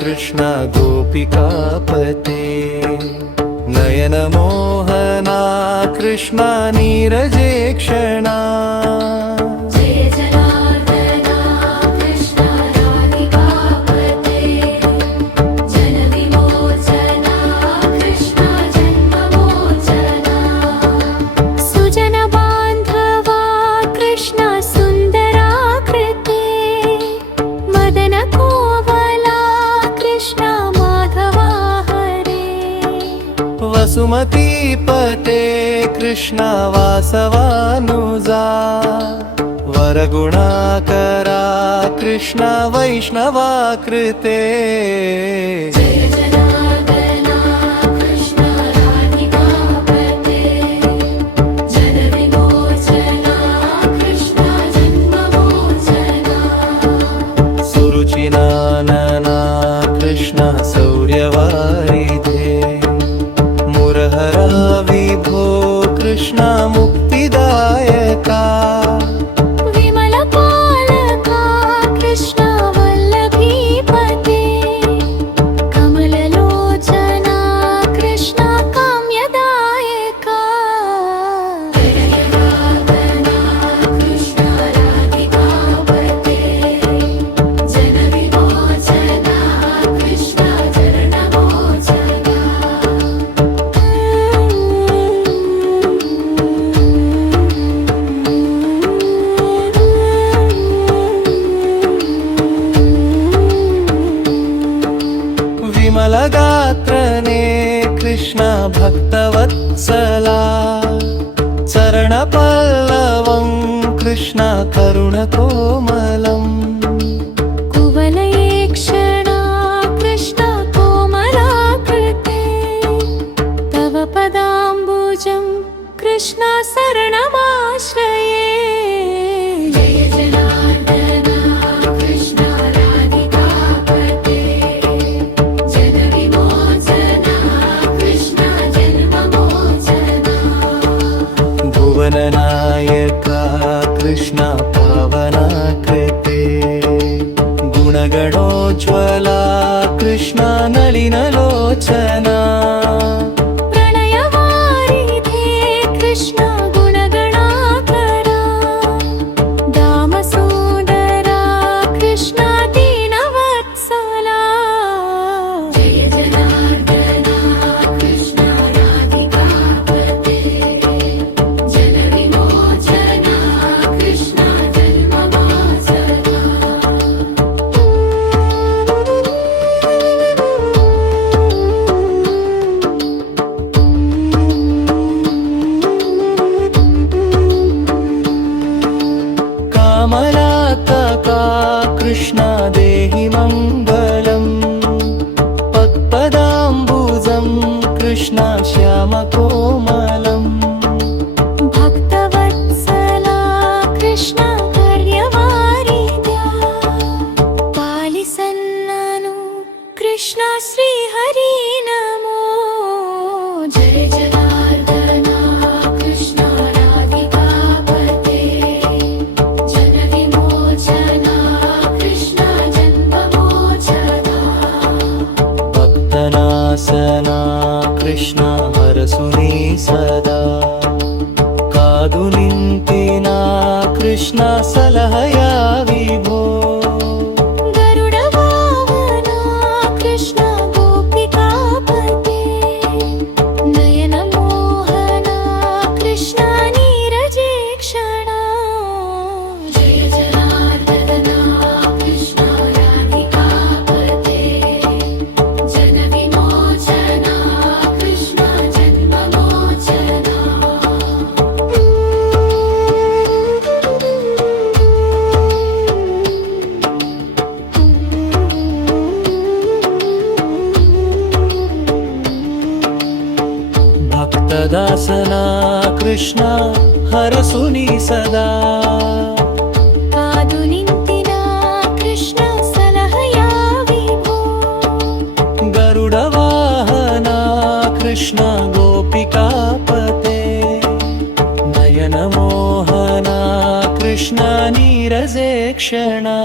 कृष्ण गोपिकापते नयनमोहना कृष्ण नीरजेक्षणा वसुमतीपते कृष्ण वासवानुजा वरगुणाकरा कृष्ण वैष्णवाकृते सुरुचिनानना कृष्ण शौर्यवारिधे मुरहरा विभो कृष्ण मुक्तिदायका विमलपालका कृष्ण वल्लभीपते कमललोचना कृष्ण काम्यदायका कृष्ण राधिकापते जनविमोचना कृष्ण चरणमोचना विमलगात्रने कृष्ण भक्तवत्सला चरणपल्लवं कृष्ण करुणकोमलम् कुवलयेक्षणा कृष्ण कोमलाकृते तव पदाम्बुजं कृष्ण शरणमाश्रये जय जनार्दना कृष्ण राधिकापते जनविमोचना कृष्ण जन्ममोचना भुवननायका कृष्ण पावनाकृते गुणगणोज्ज्वला कृष्ण नलिनलोचना प्रणयवारिधे कृष्ण गुणगणाकरा दामसोदरा कृष्ण दीनवत्सला जय जनार्दना कृष्ण राधिकापते जनविमोचना कृष्ण जन्ममोचना कामलातका कृष्ण देहि मङ्गलम् पद्पदाम्बुजं कृष्ण श्यामकोमलम् भक्तवत्सला कृष्ण कार्यवारिद्या पालिसन्ननु कृष्ण श्रीहरि नमो जय जनार्दना कृष्ण राधिकापते जनविमोचना कृष्ण जन्ममोचना भक्तनासना कृष्ण हरसुनी सदा कादुनिन्तिना कृष्ण सलहया विभो गरुडवाहना कृष्ण गोपिकापते दासना कृष्ण हरसुनी सदा कादुनिंतिन कृष्ण सलहया विभो गरुडवाहना कृष्ण गोपिकापते नयनमोहना कृष्ण नीरजे क्षणा